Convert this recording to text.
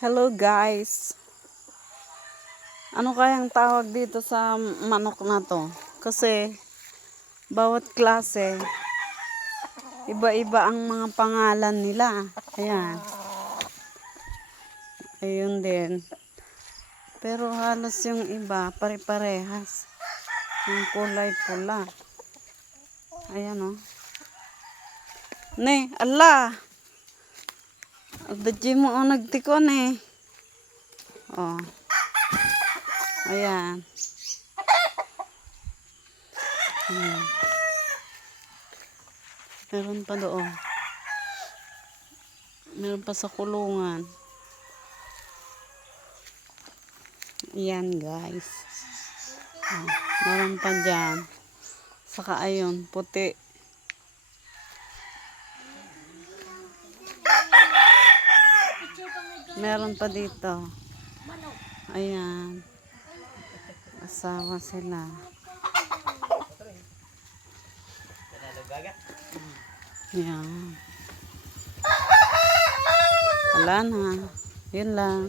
Hello guys. Ano kayang tawag dito sa manok na to? Kasi bawat klase iba-iba ang mga pangalan nila. Ayan. Ayun din. Pero halos yung iba pare-parehas. Yung kulay pula. Ayan oh. Ne, ala. Agdadji mo o nagtikon eh. Oh. Ayan. Meron pa doon. Meron pa sa kulungan. Ayan guys. Oh, meron pa dyan. Saka ayun, puti. Meron pa dito. Ayan. Asawa sila. Ayan. Wala na. Yun lang.